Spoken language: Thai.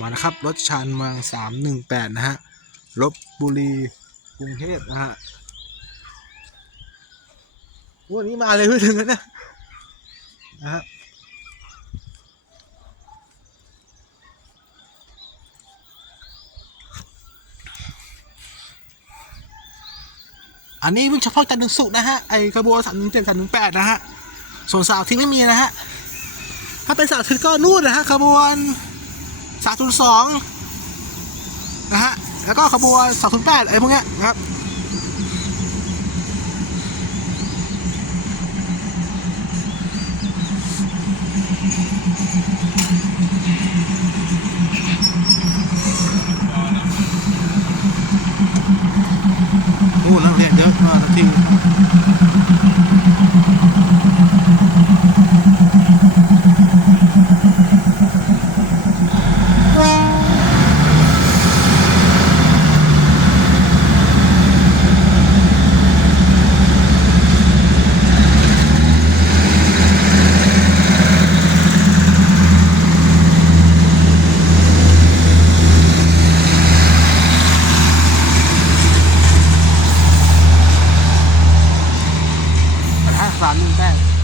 มานะครับรถชานเมืองสามหนึ่งแปดนะฮะลบบุรีกรุงเทพนะฮะวันนี้มาเลยไม่ถึงกันนะนะฮะอันนี้เพิ่งเฉพาะจันทร์ถึงศุกร์นะฮะไอขบวนสามหนึ่งเจ็ดสามหนึ่งแปดนะฮะส่วนสาร์อาที่ไม่มีนะฮะถ้าเป็นสาร์อาทิตย์ก็นู่นนะฮะขบวน สามศูนย์สองนะฮะ แล้วก็ขบวนสามศูนย์แปดไอ้พวกเนี้ยนะครับนู่นนักเรียนเยอะมากทุ สา带